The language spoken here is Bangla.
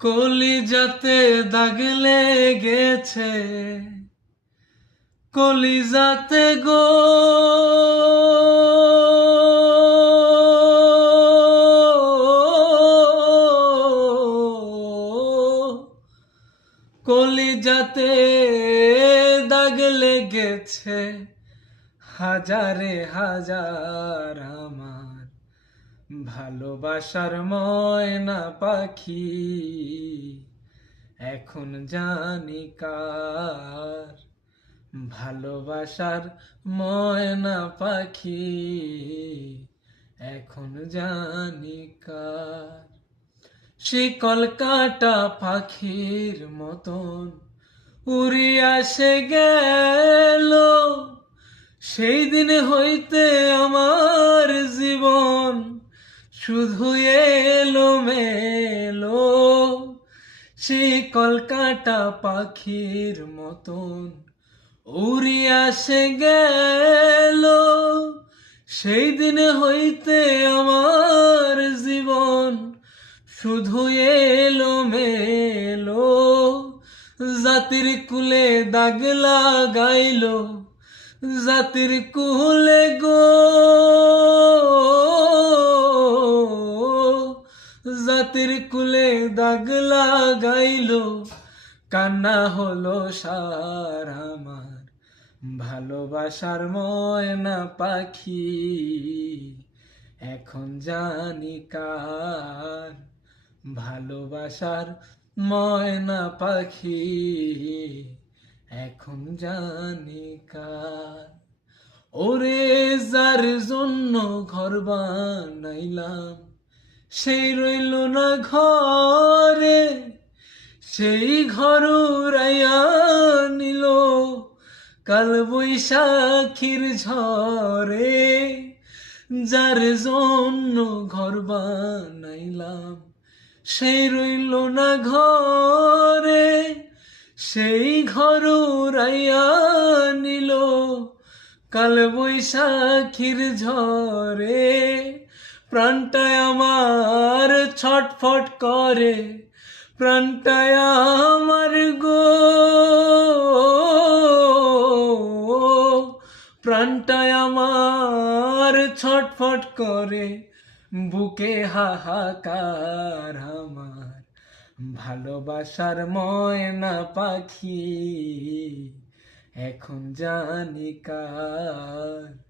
কলিজাতে দাগ লেগেছে। কলিজাতে গো। কলিজাতে দাগ লেগেছে। হাজারে হাজার আমার ভালোবাসার ময়না পাখি, এখন জানি কার। ভালোবাসার ময়না পাখি, এখন জানি কার। সে কলকাতা পাখির মতন উড়িয়া সে গেল, সেই দিন হইতে আমার জীবন। শুধু এলো মেলো সেই কলকাতা পাখির মতন উড়িয়া সে গেল। সেই দিন হইতে আমার জীবন শুধু এলো মেলো জাতির কুলে দাগ লাগাইলো, জাতির কুলে গো। দাগ লাগাইলো কান্না হলো সার আমার। ভালোবাসার ময়না পাখি, এখন জানি কার। ভালোবাসার ময়না পাখি, এখন জানি কার। ওরে যার জন্য ঘর বানাইলাম সেই রইল না ঘরে, সেই ঘর নিল কাল বৈশাখীর ঝরে যার জন্য ঘর বানাইলাম। সেই রইল না ঘরে, সেই ঘর নিল কাল বৈশাখীর ঝরে প্রাণটায় আমার ছটফট করে, প্রাণটায় আমার গো। প্রাণটায় আমার ছটফট করে, বুকে হাহাকার আমার, ভালোবাসার ময়না পাখি, এখন জানি কার।